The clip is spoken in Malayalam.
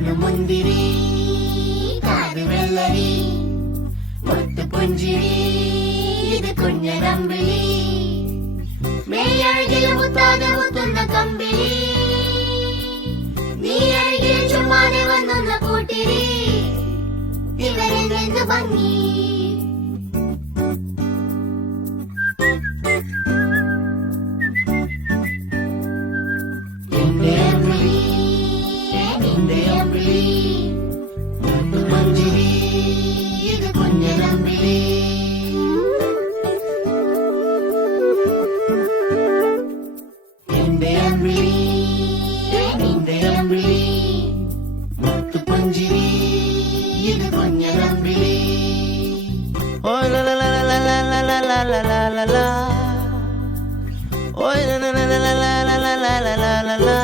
കണ്ണു മുന്തിരി കാത് വെള്ളരി മുത്തു പുഞ്ചിരി ഇത് കുഞ്ഞനമ്പിളി മെയ്യഴകിൽ മുത്താതെ മുത്തുന്ന കമ്പിളി നീ അഴകിൽ ചുമ്മാതെ വന്നുന്ന കൂട്ടിരി ഇവരെന്ത് ഭംഗി എന്റെ അമ്പിളി നിന്റെ അമ്പിളി മുത്തു പുഞ്ചിരി ഇത് കുഞ്ഞനമ്പിളി എന്റെ അമ്പിളി നിന്റെ അമ്പിളി മുത്തു പുഞ്ചിരി ഇത് കുഞ്ഞനമ്പിളി ഓ ലാ ലാ ലാ ലാ ലാ ലാ ലാ ലാ ലാ ലാ ഓ ലാ ലാ ലാ ലാ ലാ ലാ ലാ ലാ ലാ